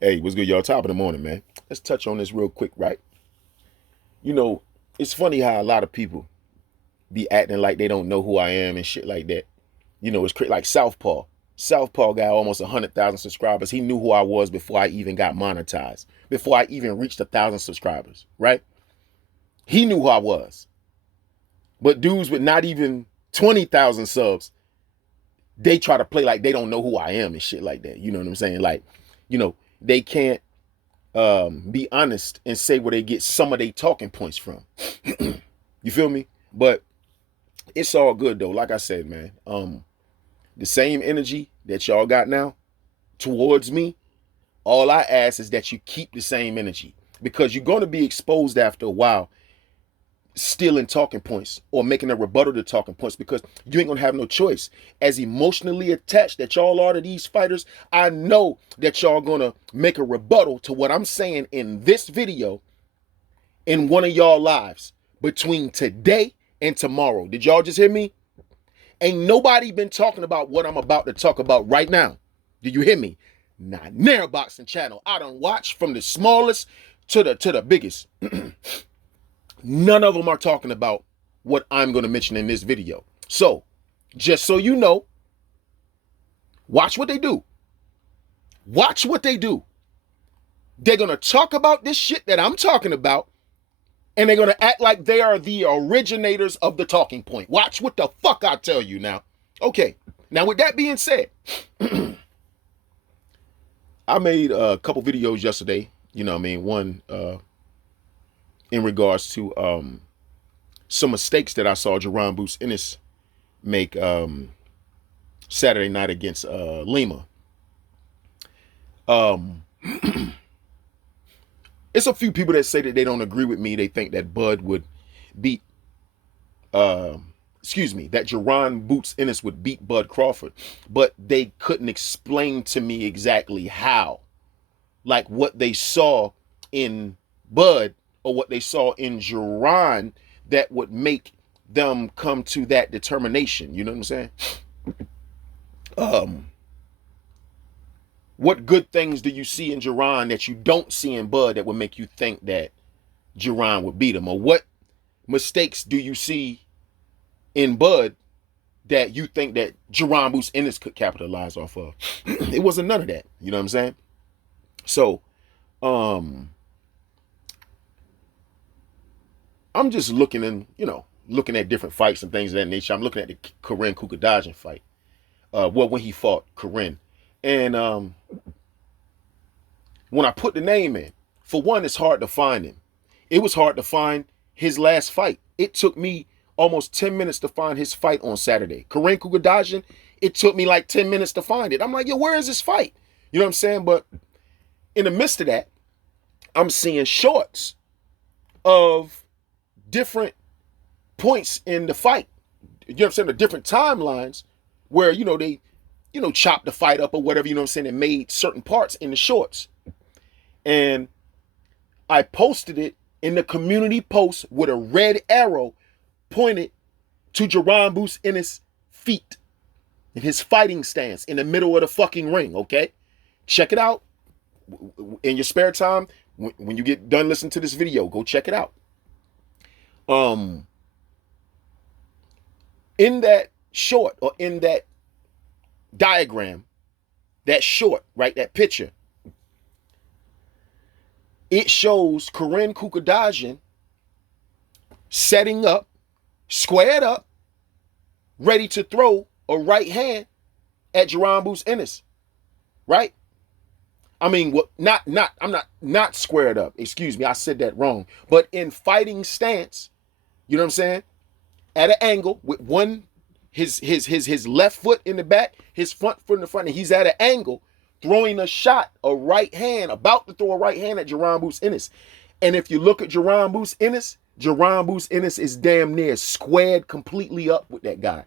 Hey, what's good, y'all? Top of the morning, man. Let's touch on this real quick, right? You know, it's funny how a lot of people be acting like they don't know who I am and shit like that. It's like Southpaw. Southpaw got almost 100,000 subscribers. He knew who I was before I even got monetized, before I even reached 1,000 subscribers, right? He knew who I was. But dudes with not even 20,000 subs, they try to play like they don't know who I am and shit like that. You know what I'm saying? Like, they can't be honest and say where they get some of their talking points from. You feel me? But it's all good though. Like I said, man, the same energy that y'all got now towards me, all I ask is that you keep the same energy, because you're going to be exposed after a while stealing talking points or making a rebuttal to talking points, because you ain't gonna have no choice. As emotionally attached that y'all are to these fighters, I know that y'all gonna make a rebuttal to what I'm saying in this video in one of y'all lives between today and tomorrow. Did y'all just hear me? Ain't nobody been talking about what I'm about to talk about right now. Do you hear me? Not near boxing channel. I done watched from the smallest to the biggest. None of them are talking about what I'm going to mention in this video. So, just so you know, watch what they do. Watch what they do. They're going to talk about this shit that I'm talking about, and they're going to act like they are the originators of the talking point. Watch what the fuck I tell you now. Okay, now with that being said, I made a couple videos yesterday. You know what I mean? One in regards to some mistakes that I saw Jerron Boots Ennis make Saturday night against Lima. It's a few people that say that they don't agree with me. They think that Bud would beat, uh, that Jerron Boots Ennis would beat Bud Crawford, but they couldn't explain to me exactly how, like what they saw in Bud or what they saw in Jerron that would make them come to that determination. You know what I'm saying? Um, what good things do you see in Jerron that you don't see in Bud that would make you think that Jerron would beat him? Or what mistakes do you see in Bud that you think that Jerron Boots Ennis could capitalize off of? It wasn't none of that. You know what I'm saying? So, I'm just looking at different fights and things of that nature. I'm looking at the Corinne Kukadajian fight. When he fought Corinne. And when I put the name in, for one, it's hard to find him. It was hard to find his last fight. It took me almost 10 minutes to find his fight on Saturday. Corinne Kukadajian, it took me like 10 minutes to find it. I'm like, yo, where is this fight? You know what I'm saying? But in the midst of that, I'm seeing shorts of different points in the fight. You know what I'm saying? The different timelines where, they, chopped the fight up or whatever, you know what I'm saying, and made certain parts in the shorts. And I posted it in the community post with a red arrow pointed to Jerron Boots Ennis' feet in his fighting stance in the middle of the fucking ring, okay? Check it out. In your spare time, when you get done listening to this video, go check it out. In that short, or in that diagram, that short, right, that picture, it shows Corinne Kukadajian setting up, squared up, ready to throw a right hand at Jerron Boots Ennis, right? I mean, I'm not squared up. Excuse me, I said that wrong. But in fighting stance, you know what I'm saying? At an angle with his left foot in the back, his front foot in the front, and he's at an angle, throwing a right hand, about to throw a right hand at Jerron Boots Ennis. And if you look at Jerron Boots Ennis is damn near squared completely up with that guy.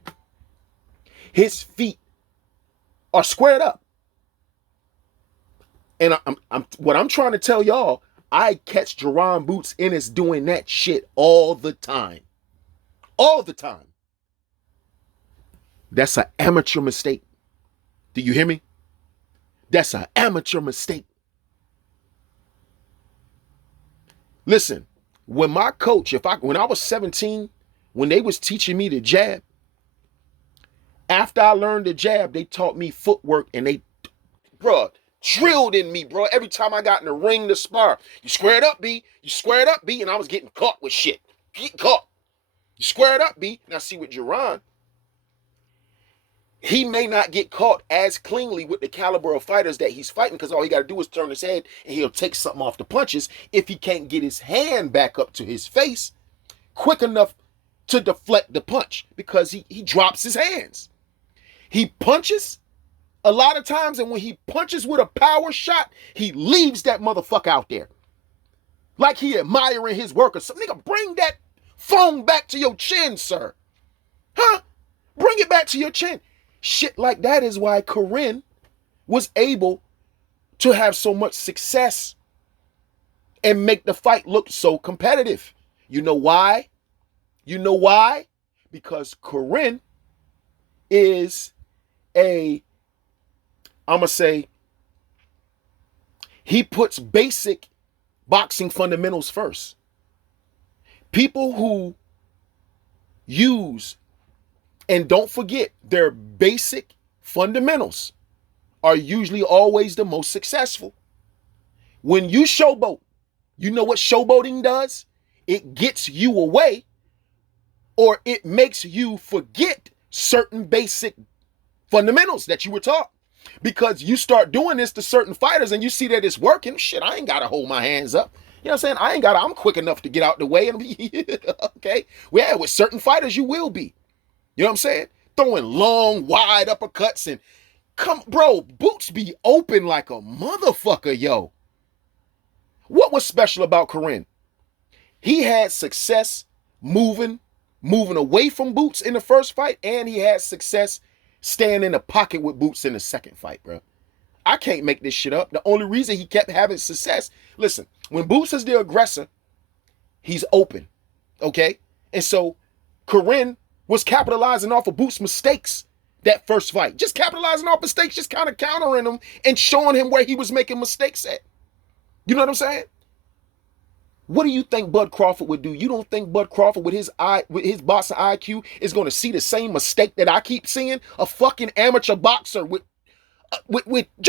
His feet are squared up. And what I'm trying to tell y'all, I catch Jerron Boots Ennis doing that shit all the time. All the time. That's an amateur mistake. Do you hear me? That's an amateur mistake. Listen, when my coach, when I was 17, when they was teaching me the jab, after I learned the jab, they taught me footwork and they, bruh, drilled in me, bro. Every time I got in the ring to spar, you squared up, B. You squared up, B. And I was getting caught with shit. Get caught. You squared up, B. Now see with Jerron, he may not get caught as cleanly with the caliber of fighters that he's fighting because all he got to do is turn his head and he'll take something off the punches if he can't get his hand back up to his face quick enough to deflect the punch because he drops his hands. He punches a lot of times, and when he punches with a power shot, he leaves that motherfucker out there. Like he admiring his work or something. Nigga, bring that phone back to your chin, sir. Huh? Bring it back to your chin. Shit like that is why Corinne was able to have so much success and make the fight look so competitive. You know why? You know why? Because Corinne is I'ma say, he puts basic boxing fundamentals first. People who use and don't forget their basic fundamentals are usually always the most successful. When you showboat, you know what showboating does? It gets you away, or it makes you forget certain basic fundamentals that you were taught. Because you start doing this to certain fighters and you see that it's working. Shit, I ain't got to hold my hands up. You know what I'm saying? I'm quick enough to get out the way and be, okay? Well, yeah, with certain fighters, you will be. You know what I'm saying? Throwing long, wide uppercuts and bro, Boots be open like a motherfucker, yo. What was special about Corinne? He had success moving away from Boots in the first fight, and he had success staying in the pocket with Boots in the second fight, bro. I can't make this shit up. The only reason he kept having success, listen, when Boots is the aggressor, he's open, okay? And so Corinne was capitalizing off of Boots' mistakes that first fight. Just capitalizing off mistakes, just kind of countering him and showing him where he was making mistakes at. You know what I'm saying? What do you think Bud Crawford would do? You don't think Bud Crawford with his boxing IQ is going to see the same mistake that I keep seeing? A fucking amateur boxer with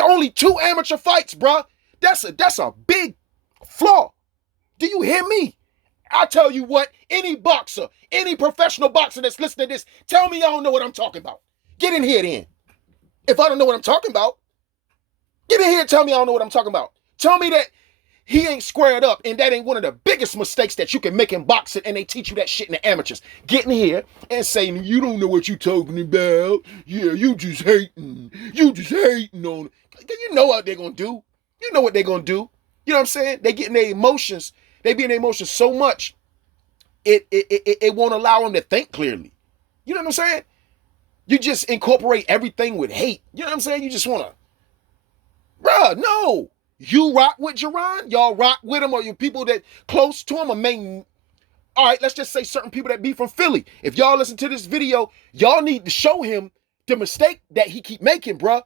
only 2 amateur fights, bruh. That's a big flaw. Do you hear me? I tell you what, any boxer, any professional boxer that's listening to this, tell me I don't know what I'm talking about. Get in here then. If I don't know what I'm talking about, get in here and tell me I don't know what I'm talking about. Tell me that he ain't squared up, and that ain't one of the biggest mistakes that you can make in boxing, and they teach you that shit in the amateurs. Get in here and say, you don't know what you talking about. Yeah, you just hating. You just hating on it. You know what they're going to do. You know what they're going to do. You know what I'm saying? They get in their emotions. They be in their emotions so much, it won't allow them to think clearly. You know what I'm saying? You just incorporate everything with hate. You know what I'm saying? You just want to, bruh, no. You rock with Jerron, y'all rock with him, or you people that close to him, or all right, let's just say certain people that be from Philly. If y'all listen to this video, y'all need to show him the mistake that he keep making, bruh.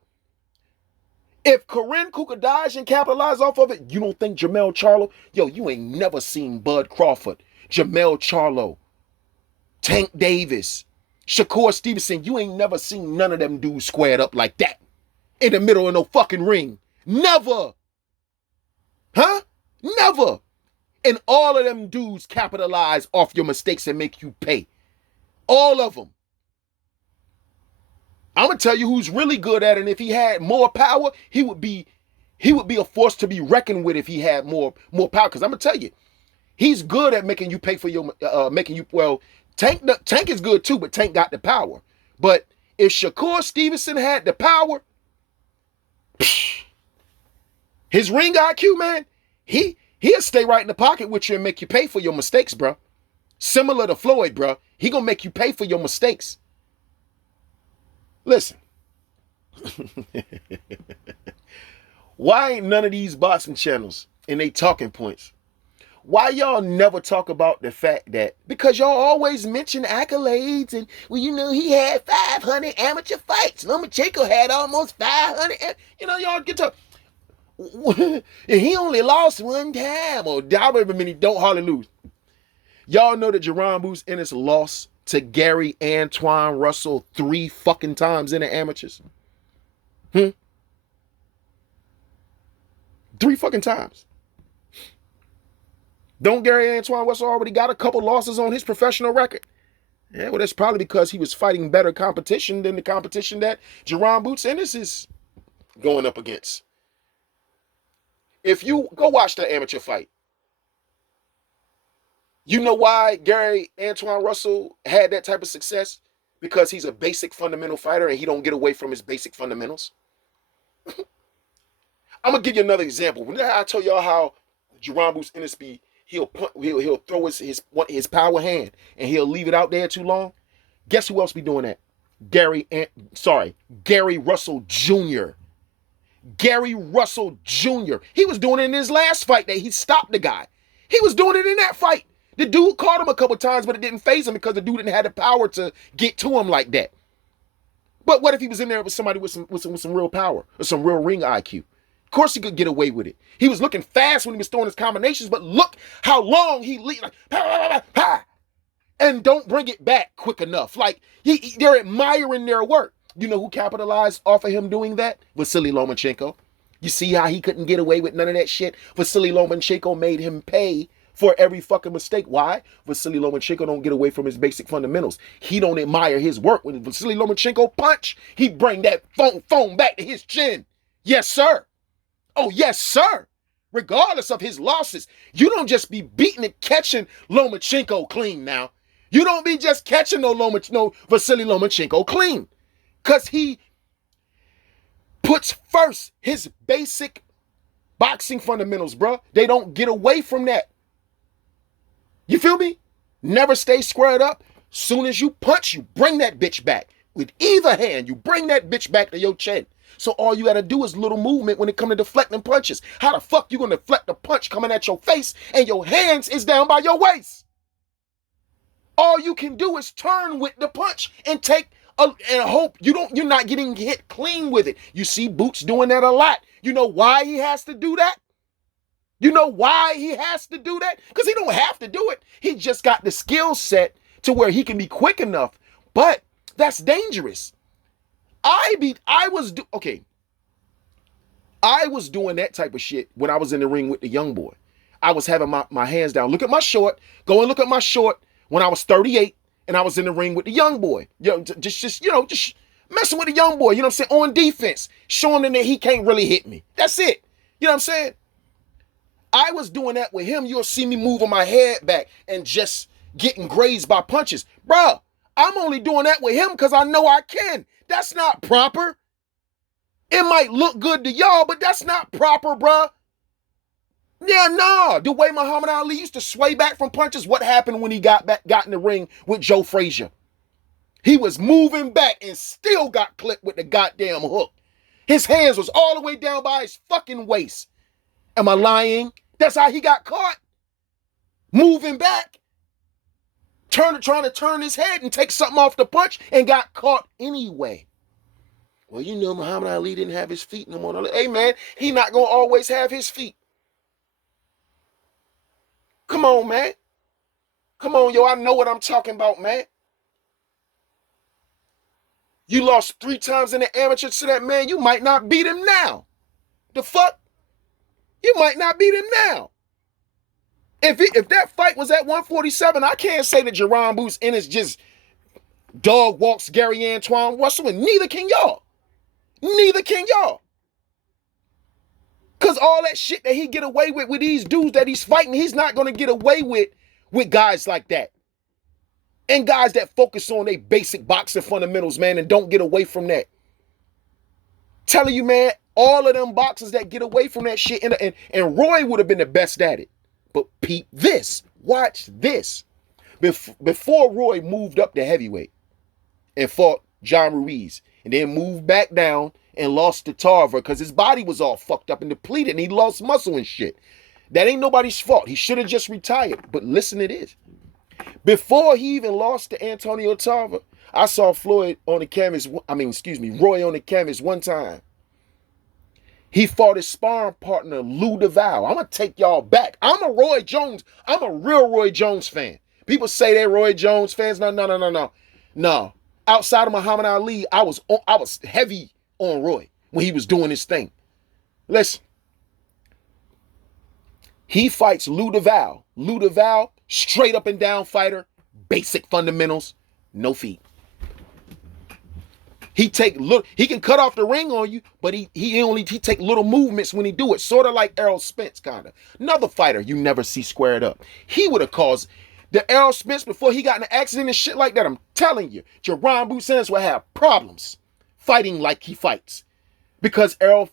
If Corinne Kukadajian capitalize off of it, you don't think Jermell Charlo? Yo, you ain't never seen Bud Crawford, Jermell Charlo, Tank Davis, Shakur Stevenson. You ain't never seen none of them dudes squared up like that in the middle of no fucking ring. Never. Huh? Never. And all of them dudes capitalize off your mistakes and make you pay. All of them. I'm going to tell you who's really good at it. And if he had more power, he would be a force to be reckoned with if he had more power. Because I'm going to tell you, he's good at making you pay for your, Tank is good too, but Tank got the power. But if Shakur Stevenson had the power, his ring IQ, man, he'll stay right in the pocket with you and make you pay for your mistakes, bro. Similar to Floyd, bro. He gonna make you pay for your mistakes. Listen. Why ain't none of these boxing channels and they talking points? Why y'all never talk about the fact that, because y'all always mention accolades and, well, you know, he had 500 amateur fights. Lomachenko had almost 500. You know, y'all get to, he only lost one time, or however many don't hardly lose. Y'all know that Jerron Bruce Ennis lost to Gary Antoine Russell 3 fucking times in the amateurs? 3 fucking times. Don't Gary Antoine Russell already got a couple losses on his professional record? Yeah, well, that's probably because he was fighting better competition than the competition that Jerron Bruce Ennis is going up against. If you go watch the amateur fight, you know why Gary Antoine Russell had that type of success? Because he's a basic fundamental fighter and he don't get away from his basic fundamentals. I'm gonna give you another example. When I told y'all how Jerron Bruce Ennis he'll throw his power hand and he'll leave it out there too long. Guess who else be doing that? Gary Russell Jr. Gary Russell Jr. He was doing it in his last fight that he stopped the guy. He was doing it in that fight. The dude caught him a couple times, but it didn't faze him because the dude didn't have the power to get to him like that. But what if he was in there with somebody with some real power or some real ring IQ? Of course he could get away with it. He was looking fast when he was throwing his combinations, but look how long he lead, like, and don't bring it back quick enough. Like they're admiring their work. You know who capitalized off of him doing that? Vasily Lomachenko. You see how he couldn't get away with none of that shit? Vasily Lomachenko made him pay for every fucking mistake. Why? Vasily Lomachenko don't get away from his basic fundamentals. He don't admire his work. When Vasily Lomachenko punch, he bring that phone back to his chin. Yes, sir. Oh, yes, sir. Regardless of his losses, you don't just be beating and catching Lomachenko clean now. You don't be just catching no Vasily Lomachenko clean. Because he puts first his basic boxing fundamentals, bro. They don't get away from that. You feel me? Never stay squared up. Soon as you punch, you bring that bitch back. With either hand, you bring that bitch back to your chin. So all you gotta do is little movement when it comes to deflecting punches. How the fuck you gonna deflect a punch coming at your face and your hands is down by your waist? All you can do is turn with the punch and hope you're not getting hit clean with it. You see Boots doing that a lot. You know why he has to do that? You know why he has to do that? Because he don't have to do it. He just got the skill set to where he can be quick enough. But that's dangerous. I was doing that type of shit when I was in the ring with the young boy. I was having my hands down. Look at my short. Go and look at my short when I was 38 and I was in the ring with the young boy. Just messing with the young boy, you know what I'm saying? On defense, showing him that he can't really hit me. That's it. You know what I'm saying? I was doing that with him. You'll see me moving my head back and just getting grazed by punches. Bruh, I'm only doing that with him because I know I can. That's not proper. It might look good to y'all, but that's not proper, bruh. Yeah, nah. The way Muhammad Ali used to sway back from punches, what happened when he got in the ring with Joe Frazier? He was moving back and still got clipped with the goddamn hook. His hands was all the way down by his fucking waist. Am I lying? That's how he got caught. Moving back. Trying to turn his head and take something off the punch and got caught anyway. Well, you know Muhammad Ali didn't have his feet no more. Hey, man, he not going to always have his feet. Come on, man. Come on, yo, I know what I'm talking about, man. You lost 3 times in the amateur to that man, you might not beat him now. The fuck? You might not beat him now. If that fight was at 147, I can't say that Jerron Bruce Ennis just dog walks Gary Antoine Russell, and neither can y'all. Neither can y'all. Because all that shit that he get away with these dudes that he's fighting, he's not going to get away with guys like that. And guys that focus on their basic boxing fundamentals, man, and don't get away from that. Telling you, man, all of them boxers that get away from that shit, and Roy would have been the best at it. But peep this. Watch this. Before Roy moved up to heavyweight and fought John Ruiz, and then moved back down and lost to Tarver because his body was all fucked up and depleted and he lost muscle and shit. That ain't nobody's fault. He should have just retired. But listen to this. Before he even lost to Antonio Tarver, I saw Roy on the canvas one time. He fought his sparring partner, Lou DeVal. I'm going to take y'all back. I'm a Roy Jones. I'm a real Roy Jones fan. People say they're Roy Jones fans. No. No. Outside of Muhammad Ali, I was heavy on Roy when he was doing his thing. Listen. He fights Lou DeVal. Lou DeVal, straight up and down fighter, basic fundamentals, no feet. He can cut off the ring on you, but he take little movements when he do it, sort of like Errol Spence, kind of. Another fighter you never see squared up. He would have caused the Errol Spence before he got in an accident and shit like that. I'm telling you, Jerron Boussens would have problems fighting like he fights. Because Errol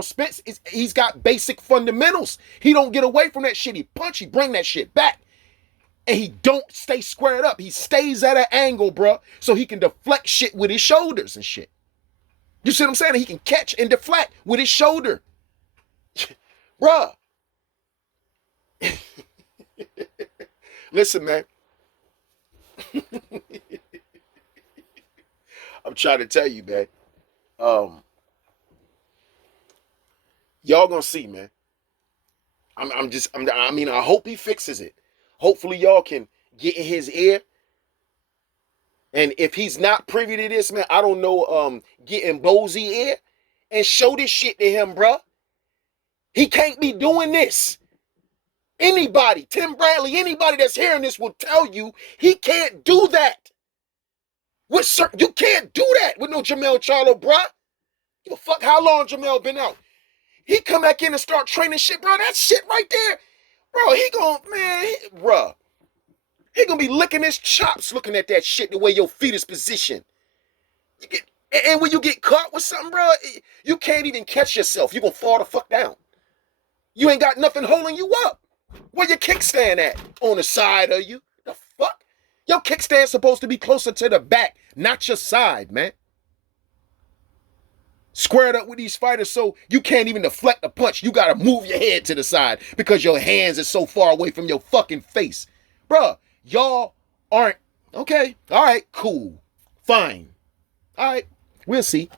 Spence, he's got basic fundamentals. He don't get away from that shit. He punch, he bring that shit back. And he don't stay squared up. He stays at an angle, bro, so he can deflect shit with his shoulders and shit. You see what I'm saying? He can catch and deflect with his shoulder. Bruh. Listen, man. I'm trying to tell you, man. Y'all gonna see, man. I hope he fixes it. Hopefully y'all can get in his ear. And if he's not privy to this, man, I don't know, get in Bozy ear and show this shit to him, bruh. He can't be doing this. Anybody, Tim Bradley, anybody that's hearing this will tell you he can't do that. You can't do that with no Jamel Charlo, bruh. Give a fuck how long Jamel been out. He come back in and start training shit, bro. That shit right there, bro. He gonna be licking his chops looking at that shit the way your feet is positioned. And when you get caught with something, bro, you can't even catch yourself. You gonna fall the fuck down. You ain't got nothing holding you up. Where your kickstand at? On the side of you? The fuck? Your kickstand's supposed to be closer to the back, not your side, man. Squared up with these fighters so you can't even deflect a punch. You gotta move your head to the side because your hands are so far away from your fucking face. Bruh, y'all aren't, okay, all right, cool, fine. All right, we'll see.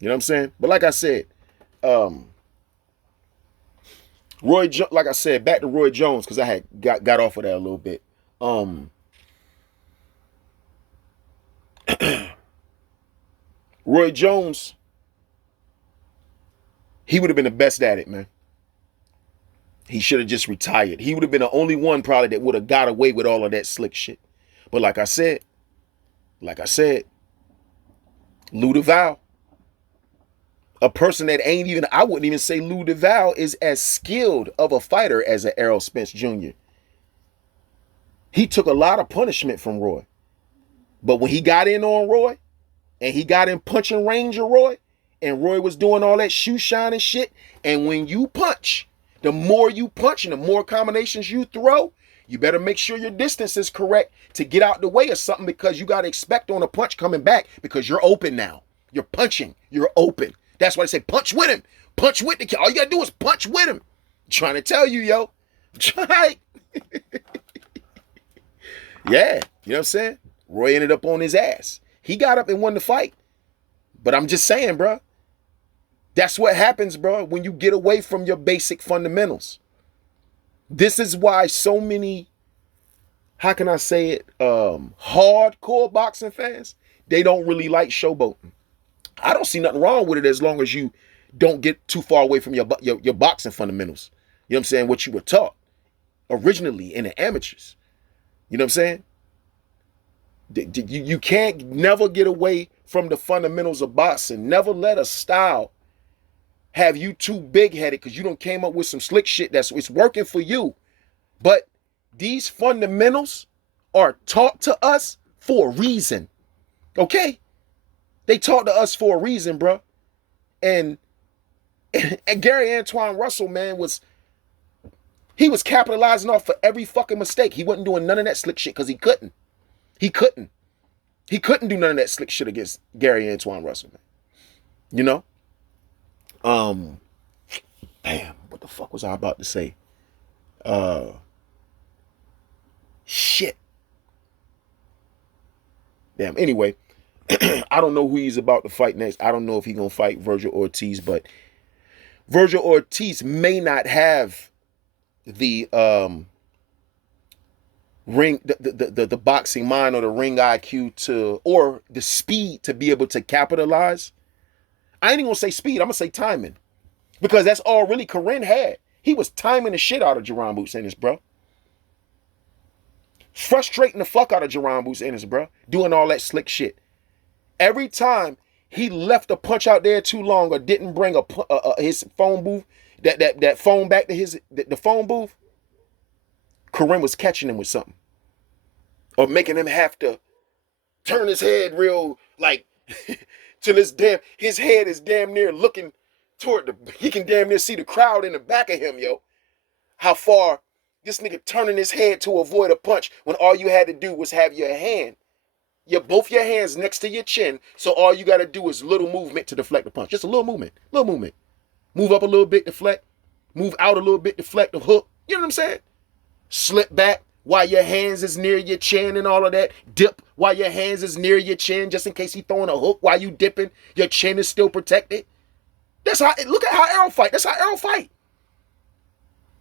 You know what I'm saying? But like I said, like I said, back to Roy Jones, because I had got off of that a little bit. Roy Jones, he would have been the best at it, man. He should have just retired. He would have been the only one probably that would have got away with all of that slick shit. But like I said, Lou DeVal, a person that ain't even, I wouldn't even say Lou DeVal is as skilled of a fighter as an Errol Spence Jr. He took a lot of punishment from Roy. But when he got in on Roy, and he got in punching range of Roy, and Roy was doing all that shoe shine and shit, and when you punch, the more you punch and the more combinations you throw, you better make sure your distance is correct to get out the way of something, because you got to expect on a punch coming back because you're open now. You're punching. You're open. That's why they say punch with him. Punch with the kid. All you got to do is punch with him. I'm trying to tell you, yo. Try. Yeah. You know what I'm saying? Roy ended up on his ass. He got up and won the fight. But I'm just saying, bro. That's what happens, bro, when you get away from your basic fundamentals. This is why so many, how can I say it, hardcore boxing fans, they don't really like showboating. I don't see nothing wrong with it as long as you don't get too far away from your boxing fundamentals. You know what I'm saying? What you were taught originally in the amateurs. You know what I'm saying? You can't never get away from the fundamentals of boxing. Never let a style have you too big-headed because you done came up with some slick shit it's working for you. But these fundamentals are taught to us for a reason. Okay? They taught to us for a reason, bro. And Gary Antoine Russell, man, he was capitalizing off for every fucking mistake. He wasn't doing none of that slick shit because he couldn't. He couldn't do none of that slick shit against Gary Antoine Russell, man. You know? Damn, what the fuck was I about to say? Shit. Damn, anyway, I don't know who he's about to fight next. I don't know if he's gonna fight Virgil Ortiz, but Virgil Ortiz may not have the ring, the boxing mind or the ring IQ to, or the speed to be able to capitalize. I ain't even gonna say speed, I'm gonna say timing. Because that's all really Corinne had. He was timing the shit out of Jerron Boots Ennis, bro. Frustrating the fuck out of Jerron Boots Ennis, bro. Doing all that slick shit. Every time he left a punch out there too long or didn't bring his phone booth, that phone back to the phone booth, Corinne was catching him with something. Or making him have to turn his head real, like, till his head is damn near looking toward he can damn near see the crowd in the back of him, yo. How far this nigga turning his head to avoid a punch when all you had to do was have both your hands next to your chin, so all you got to do is little movement to deflect the punch. Just a little movement. Move up a little bit, deflect. Move out a little bit, deflect the hook. You know what I'm saying? Slip back while your hands is near your chin and all of that. Dip while your hands is near your chin, just in case he throwing a hook while you dipping. Your chin is still protected. That's how, look at how Errol fight. That's how Errol fight.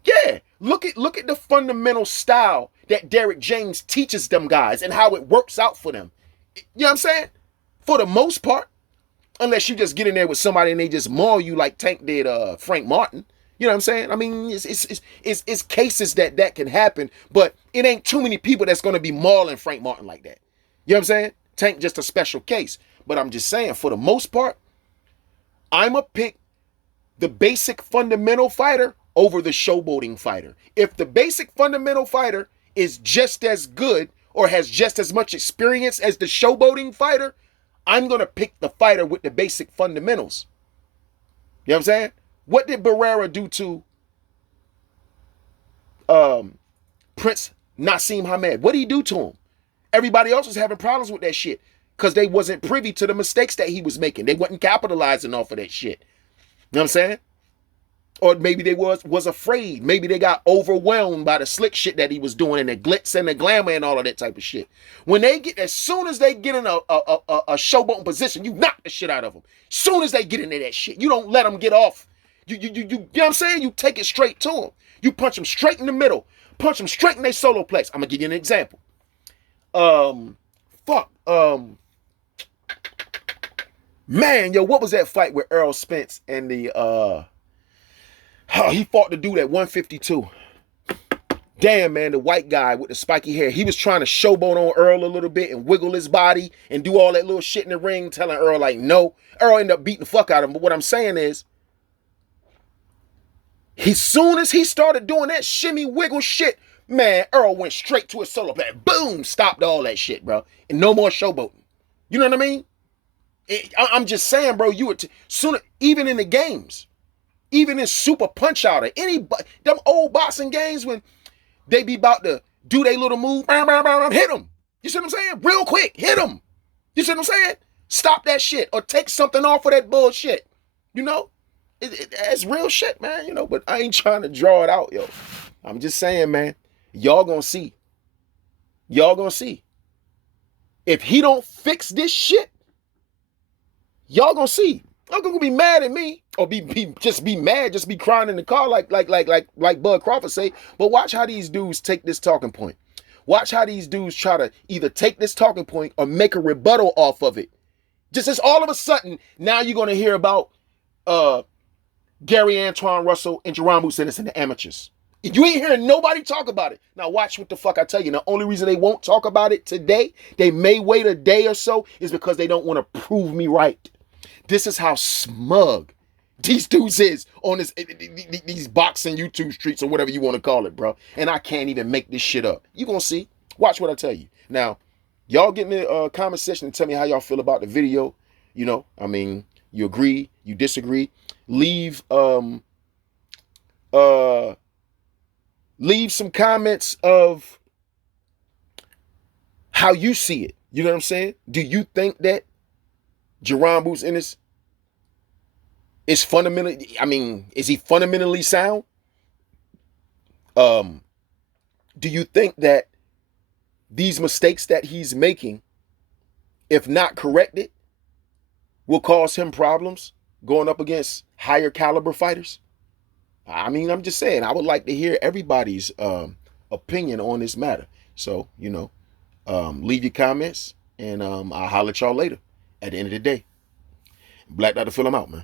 Yeah, look at the fundamental style that Derrick James teaches them guys and how it works out for them. You know what I'm saying? For the most part, unless you just get in there with somebody and they just maul you like Tank did Frank Martin. You know what I'm saying? I mean, it's cases that can happen, but it ain't too many people that's going to be mauling Frank Martin like that. You know what I'm saying? Tank just a special case. But I'm just saying, for the most part, I'm a pick the basic fundamental fighter over the showboating fighter. If the basic fundamental fighter is just as good or has just as much experience as the showboating fighter, I'm going to pick the fighter with the basic fundamentals. You know what I'm saying? What did Barrera do to Prince Nassim Hamed? What did he do to him? Everybody else was having problems with that shit because they wasn't privy to the mistakes that he was making. They wasn't capitalizing off of that shit. You know what I'm saying? Or maybe they was afraid. Maybe they got overwhelmed by the slick shit that he was doing and the glitz and the glamour and all of that type of shit. As soon as they get in a showboating position, you knock the shit out of them. As soon as they get into that shit, you don't let them get off. You know what I'm saying? You take it straight to them. You punch them straight in the middle. Punch them straight in their solo place. I'm gonna give you an example. Man, yo, what was that fight with Errol Spence and the he fought the dude at 152. Damn, man, the white guy with the spiky hair. He was trying to showboat on Earl a little bit and wiggle his body and do all that little shit in the ring, telling Earl like no. Earl ended up beating the fuck out of him. But what I'm saying is, as soon as he started doing that shimmy wiggle shit, man, Earl went straight to his solo play. Boom, stopped all that shit, bro. And no more showboating. You know what I mean? I'm just saying, bro, even in the games, even in Super Punch-Out or them old boxing games when they be about to do their little move, hit them. You see what I'm saying? Real quick, hit them. You see what I'm saying? Stop that shit or take something off of that bullshit. You know? It's real shit, man, you know, but I ain't trying to draw it out, yo. I'm just saying, man, y'all gonna see. Y'all gonna see. If he don't fix this shit, y'all gonna see. Y'all gonna be mad at me or be mad, just be crying in the car like Bud Crawford say. But watch how these dudes take this talking point. Watch how these dudes try to either take this talking point or make a rebuttal off of it. Just as all of a sudden, now you're gonna hear about Gary Antoine Russell and Jerron Boots Ennis and the amateurs. You ain't hearing nobody talk about it. Now watch what the fuck I tell you. The only reason they won't talk about it today, they may wait a day or so, is because they don't want to prove me right. This is how smug these dudes is on these boxing YouTube streets or whatever you want to call it, bro. And I can't even make this shit up. You gonna see. Watch what I tell you. Now, y'all get in the comment section and tell me how y'all feel about the video. You know, I mean, you agree, you disagree. Leave some comments of how you see it. You know what I'm saying? Do you think that Jerron Boots Ennis is is he fundamentally sound? Do you think that these mistakes that he's making, if not corrected, will cause him problems? going up against higher caliber fighters? I mean, I'm just saying, I would like to hear everybody's opinion on this matter. So, leave your comments, and I'll holler at y'all later. At the end of the day, Black Dr. Phil, I'm out, man.